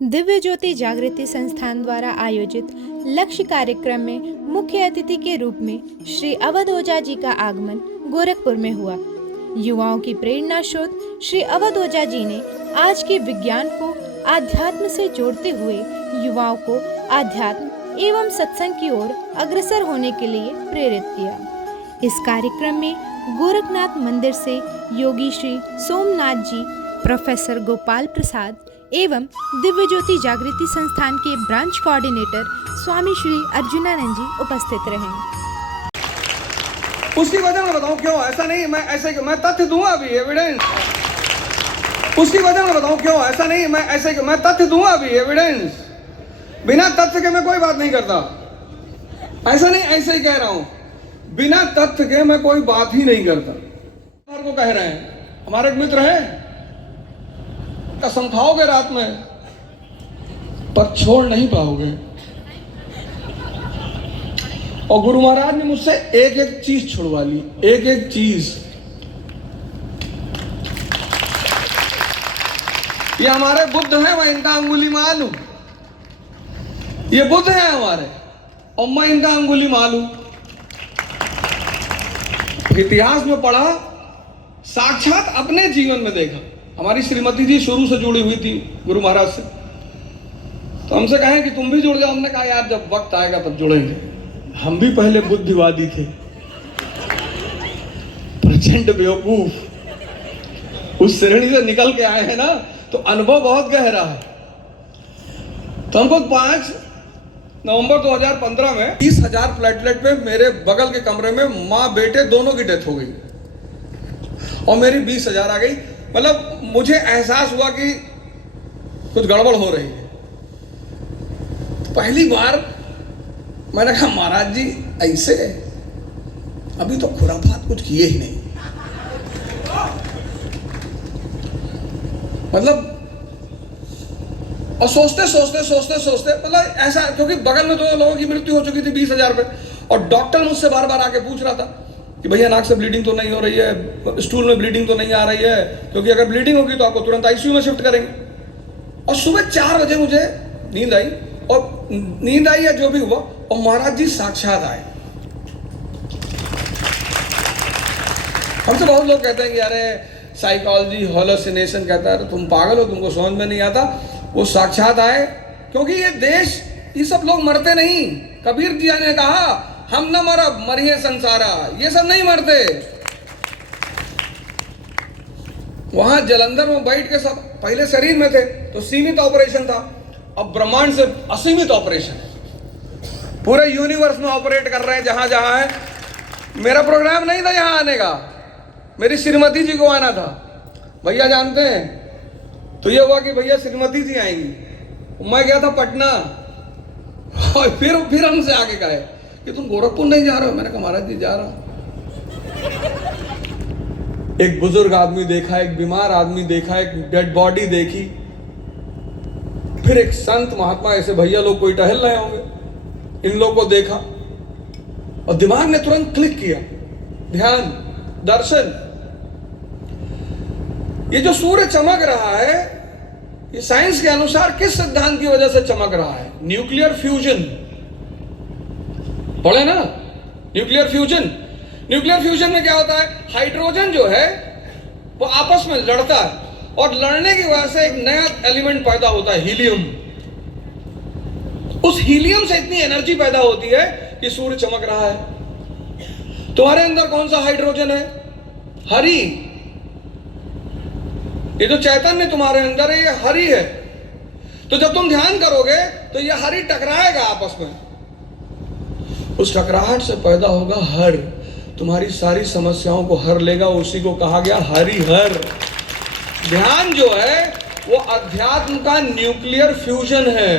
दिव्य ज्योति जागृति संस्थान द्वारा आयोजित लक्ष्य कार्यक्रम में मुख्य अतिथि के रूप में श्री अवध ओझा जी का आगमन गोरखपुर में हुआ। युवाओं की प्रेरणा स्रोत श्री अवध ओझा जी ने आज के विज्ञान को आध्यात्म से जोड़ते हुए युवाओं को आध्यात्म एवं सत्संग की ओर अग्रसर होने के लिए प्रेरित किया। इस कार्यक्रम में गोरखनाथ मंदिर से योगी श्री सोमनाथ जी, प्रोफेसर गोपाल प्रसाद एवं दिव्य ज्योति जागृति संस्थान के ब्रांच कोऑर्डिनेटर स्वामी श्री अर्जुनानंद जी उपस्थित रहे। उसकी वजह मैं बताऊं क्यों ऐसा नहीं, मैं तथ्य दूंगा अभी, एविडेंस। उसकी वजह मैं बताऊं क्यों ऐसा नहीं, मैं तथ्य दूंगा अभी, एविडेंस। बिना तथ्य के मैं कोई बात नहीं करता। ऐसा नहीं, ऐसे ही कह रहा हूं, बिना तथ्य के मैं कोई बात ही नहीं करता। को कह रहे हैं, हमारे एक मित्र हैं, कसम खाओगे रात में पर छोड़ नहीं पाओगे। और गुरु महाराज ने मुझसे एक एक चीज छुड़वा ली, एक एक चीज। ये हमारे बुद्ध हैं, मैं इनका अंगुली मालूम। ये बुद्ध हैं हमारे और मैं इनका अंगुली मालूम। इतिहास में पढ़ा, साक्षात अपने जीवन में देखा। हमारी श्रीमती जी शुरू से जुड़ी हुई थी गुरु महाराज से, तो हमसे कहें कि तुम भी जुड़ जाओ। हमने कहा यार जब वक्त आएगा तब जुड़ेंगे। हम भी पहले बुद्धिवादी थे, प्रचंड बेवकूफ। उस श्रेणी से निकल के आए हैं ना, तो अनुभव बहुत गहरा है। तो हमको 5 नवंबर 2015 में 30,000 प्लेटलेट पे मेरे बगल के कमरे में माँ बेटे दोनों की डेथ हो गई और मेरी 20,000 आ गई। मतलब मुझे एहसास हुआ कि कुछ गड़बड़ हो रही है। पहली बार मैंने कहा महाराज जी ऐसे, अभी तो खुराफात कुछ किए ही नहीं। मतलब और सोचते मतलब ऐसा, क्योंकि बगल में तो लोगों की मृत्यु हो चुकी थी 20,000 पे। और डॉक्टर मुझसे बार बार आके पूछ रहा था कि भैया नाक से ब्लीडिंग तो नहीं हो रही है, स्टूल में ब्लीडिंग तो नहीं आ रही है, क्योंकि अगर ब्लीडिंग होगी तो आपको तुरंत आईसीयू में शिफ्ट करेंगे। और सुबह 4 बजे मुझे नींद आई, और नींद आई या जो भी हुआ, और महाराज जी साक्षात आए। हमसे बहुत लोग कहते हैं कि अरे साइकोलॉजी हॉलोसिनेशन कहता है, तुम पागल हो, तुमको समझ में नहीं आता। वो साक्षात आए, क्योंकि ये देश, ये सब लोग मरते नहीं। कबीर जी ने कहा हम न मरब मरिए संसारा, ये सब नहीं मरते। वहां जलंधर में बैठ के सब पहले शरीर में थे तो सीमित ऑपरेशन था, अब ब्रह्मांड से असीमित ऑपरेशन है। पूरे यूनिवर्स में ऑपरेट कर रहे हैं जहां जहां है। मेरा प्रोग्राम नहीं था यहां आने का, मेरी श्रीमती जी को आना था। भैया जानते हैं, तो ये हुआ कि भैया श्रीमती जी आएंगी। मैं गया था पटना, और फिर हमसे आगे कहे कि तुम गोरखपुर नहीं जा रहे हो। मैंने कहा महाराज जी जा रहा हूं। एक बुजुर्ग आदमी देखा, एक बीमार आदमी देखा, एक डेड बॉडी देखी, फिर एक संत महात्मा, ऐसे भैया लोग कोई टहल रहे होंगे, इन लोगों को देखा और दिमाग ने तुरंत क्लिक किया। ध्यान, दर्शन। ये जो सूर्य चमक रहा है, ये साइंस के अनुसार किस सिद्धांत की वजह से चमक रहा है? Nuclear fusion. पढ़े ना, न्यूक्लियर फ्यूजन। न्यूक्लियर फ्यूजन में क्या होता है? हाइड्रोजन जो है वो आपस में लड़ता है, और लड़ने की वजह से एक नया एलिमेंट पैदा होता है, हीलियम। उस हीलियम से इतनी एनर्जी पैदा होती है कि सूर्य चमक रहा है। तुम्हारे अंदर कौन सा हाइड्रोजन है? हरि। ये जो चैतन्य तुम्हारे अंदर है, ये हरि है। तो जब तुम ध्यान करोगे तो ये हरि टकराएगा आपस में, उस टकराहट से पैदा होगा हर। तुम्हारी सारी समस्याओं को हर लेगा, उसी को कहा गया हरिहर। ध्यान जो है वो अध्यात्म का न्यूक्लियर फ्यूजन है।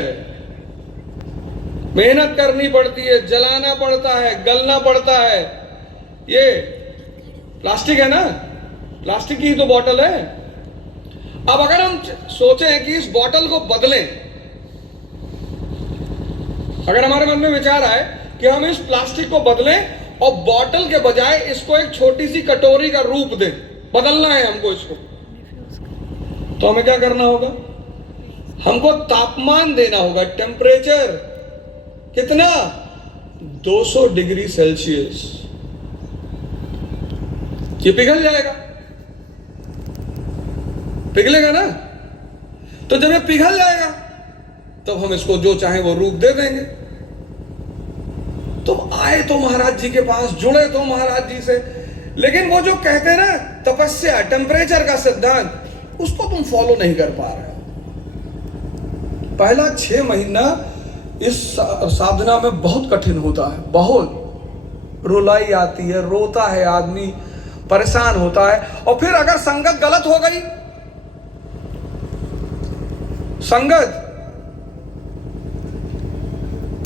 मेहनत करनी पड़ती है, जलाना पड़ता है, गलना पड़ता है। ये प्लास्टिक है ना, प्लास्टिक की तो बोतल है। अब अगर हम सोचें कि इस बोतल को बदलें, अगर हमारे मन में विचार आए कि हम इस प्लास्टिक को बदलें और बोतल के बजाय इसको एक छोटी सी कटोरी का रूप दें, बदलना है हमको इसको, तो हमें क्या करना होगा? हमको तापमान देना होगा, टेम्परेचर कितना, 200 डिग्री सेल्सियस। ये पिघल जाएगा, पिघलेगा ना। तो जब ये पिघल जाएगा तब हम इसको जो चाहे वो रूप दे देंगे। तुम आए तो महाराज जी के पास, जुड़े तो महाराज जी से, लेकिन वो जो कहते हैं ना तपस्या, टेम्परेचर का सिद्धांत, उसको तुम फॉलो नहीं कर पा रहे। पहला 6 महीना इस साधना में बहुत कठिन होता है, बहुत रुलाई आती है, रोता है आदमी, परेशान होता है। और फिर अगर संगत गलत हो गई, संगत,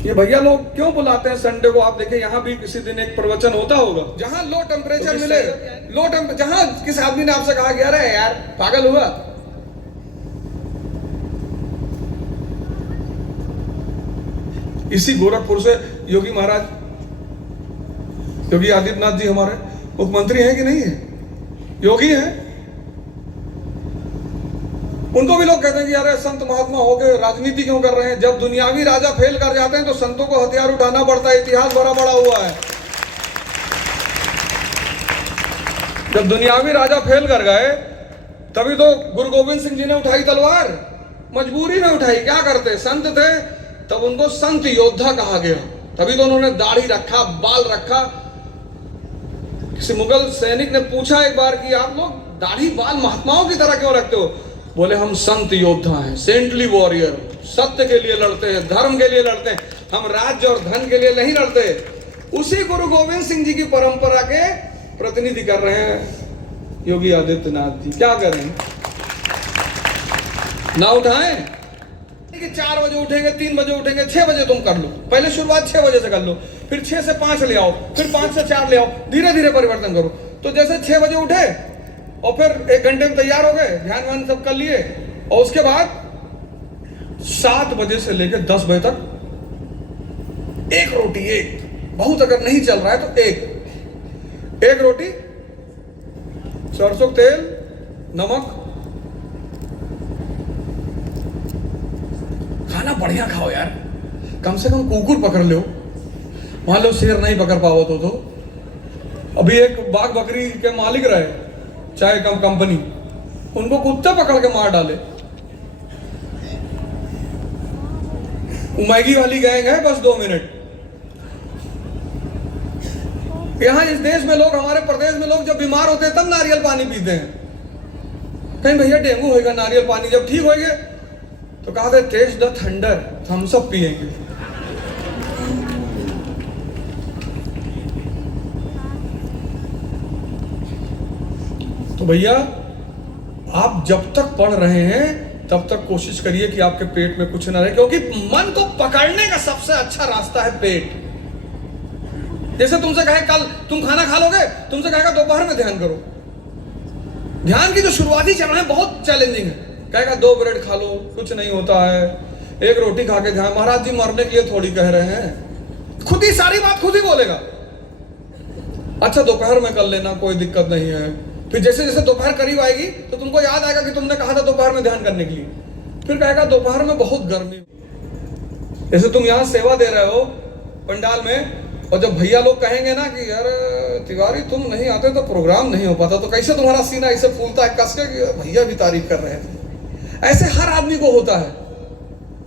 ये भैया लोग क्यों बुलाते हैं संडे को? आप देखें यहां भी किसी दिन एक प्रवचन होता होगा जहां लो टेम्परेचर मिले, लो टेम्परेचर, जहां किस आदमी ने आपसे कहा कि अरे यार पागल हुआ, इसी गोरखपुर से योगी महाराज, योगी आदित्यनाथ जी हमारे मुख्यमंत्री हैं कि नहीं है? योगी हैं। उनको भी लोग कहते हैं कि अरे संत महात्मा हो गए, राजनीति क्यों कर रहे हैं? जब दुनियावी राजा फेल कर जाते हैं तो संतों को हथियार उठाना पड़ता है। इतिहास भरा पड़ा हुआ है। जब दुनियावी राजा फेल कर गए तभी तो गुरु गोविंद सिंह जी ने उठाई तलवार, मजबूरी में उठाई। क्या करते, संत थे, तब उनको संत योद्धा कहा गया। तभी तो उन्होंने दाढ़ी रखा, बाल रखा। किसी मुगल सैनिक ने पूछा एक बार कि आप लोग दाढ़ी बाल महात्माओं की तरह क्यों रखते हो? बोले हम संत योद्धा हैं, सेंटली वॉरियर, सत्य के लिए लड़ते हैं, धर्म के लिए लड़ते हैं, हम राज्य और धन के लिए नहीं लड़ते। उसी गुरु गोविंद सिंह जी की परंपरा के प्रतिनिधि कर रहे हैं योगी आदित्यनाथ जी। क्या करें, ना उठाएं कि 4 बजे उठेंगे, 3 बजे उठेंगे, 6 बजे तुम कर लो। पहले शुरुआत 6 बजे से कर लो, फिर 6 से 5 ले आओ, फिर 5 से 4 ले आओ, धीरे धीरे परिवर्तन करो। तो जैसे 6 बजे उठे और फिर 1 घंटे में तैयार हो गए, ध्यान वान सब कर लिए, और उसके बाद 7 बजे से लेकर 10 बजे तक एक रोटी, एक, बहुत अगर नहीं चल रहा है तो एक रोटी, सरसों तेल, नमक, खाना बढ़िया खाओ यार, कम से कम कुकुर पकड़ लो, मान लो शेर नहीं पकड़ पाओ तो अभी एक बाघ बकरी के मालिक रहे, चाहे कम कंपनी, उनको कुत्ते पकड़ के मार डाले। मैगी वाली गैंग है, बस 2 मिनट। यहां इस देश में लोग, हमारे प्रदेश में लोग जब बीमार होते हैं तब नारियल पानी पीते हैं। कहीं भैया डेंगू होएगा, नारियल पानी जब ठीक होएगा तो कहा था टेस्ट द थंडर, हम सब पिएंगे। तो भैया आप जब तक पढ़ रहे हैं तब तक कोशिश करिए कि आपके पेट में कुछ ना रहे, क्योंकि मन को पकड़ने का सबसे अच्छा रास्ता है पेट। जैसे तुमसे कहे कल तुम खाना खा लोगे, तुमसे कहेगा दोपहर में ध्यान करो। ध्यान की जो शुरुआती चरण है बहुत चैलेंजिंग है। कहेगा 2 ब्रेड खा लो, कुछ नहीं होता है, 1 रोटी खा के ध्यान। महाराज जी मरने के लिए थोड़ी कह रहे हैं, खुद ही सारी बात खुद ही बोलेगा। अच्छा दोपहर में कर लेना, कोई दिक्कत नहीं है। फिर जैसे जैसे दोपहर करीब आएगी तो तुमको याद आएगा कि तुमने कहा था दोपहर में ध्यान करने के लिए। फिर कहेगा दोपहर में बहुत गर्मी। जैसे तुम यहाँ सेवा दे रहे हो पंडाल में, और जब भैया लोग कहेंगे ना कि यार तिवारी तुम नहीं आते तो प्रोग्राम नहीं हो पाता, तो कैसे तुम्हारा सीना ऐसे फूलता है कस के कि भैया भी तारीफ कर रहे हैं। ऐसे हर आदमी को होता है।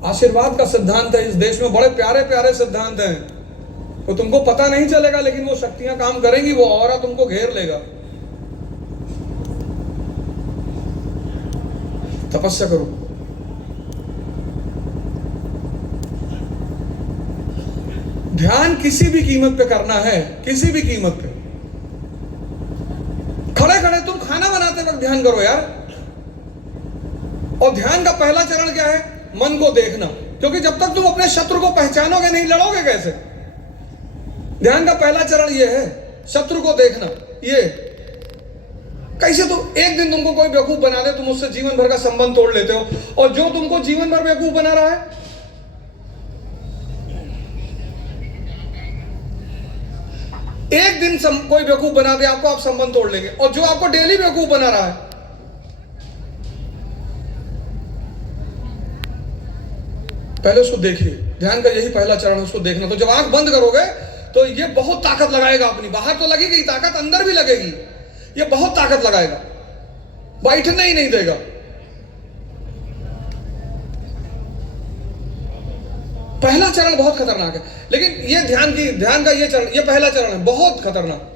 आशीर्वाद का सिद्धांत है इस देश में, बड़े प्यारे प्यारे सिद्धांत हैं, वो तुमको पता नहीं चलेगा लेकिन वो शक्तियां काम करेंगी, वो औरा तुमको घेर लेगा। तपस्या करो, ध्यान किसी भी कीमत पे करना है, किसी भी कीमत पे। खड़े खड़े तुम खाना बनाते वक्त ध्यान करो यार। और ध्यान का पहला चरण क्या है? मन को देखना, क्योंकि जब तक तुम अपने शत्रु को पहचानोगे नहीं, लड़ोगे कैसे? ध्यान का पहला चरण ये है, शत्रु को देखना। ये कैसे? तो एक दिन तुमको कोई बेवकूफ बना दे, तुम उससे जीवन भर का संबंध तोड़ लेते हो, और जो तुमको जीवन भर बेवकूफ बना रहा है, एक दिन कोई बेवकूफ बना दे आपको, आप संबंध तोड़ लेंगे। और जो आपको डेली बेवकूफ बना रहा है, पहले उसको देखिए, ध्यान का यही पहला चरण है, उसको देखना। तो जब आंख बंद करोगे तो ये बहुत ताकत लगाएगा अपनी, बाहर तो लगेगी ताकत, अंदर भी लगेगी, ये बहुत ताकत लगाएगा, बैठने ही नहीं देगा। पहला चरण बहुत खतरनाक है, लेकिन ये ध्यान का ये चरण, ये पहला चरण है, बहुत खतरनाक।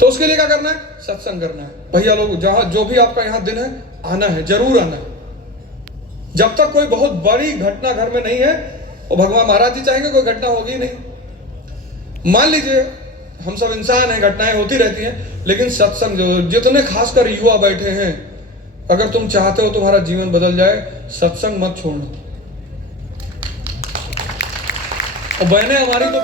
तो उसके लिए क्या करना है? सत्संग करना है। भैया लोग, जहां जो भी आपका यहां दिन है, आना है, जरूर आना है। जब तक कोई बहुत बड़ी घटना घर में नहीं है, और भगवान महाराज जी चाहेंगे कोई घटना होगी नहीं। मान लीजिए हम सब इंसान हैं, घटनाएं होती रहती हैं, लेकिन सत्संग जो, जितने खासकर युवा बैठे हैं, अगर तुम चाहते हो तुम्हारा जीवन बदल जाए, सत्संग मत छोड़ना। और बहनें हमारी तो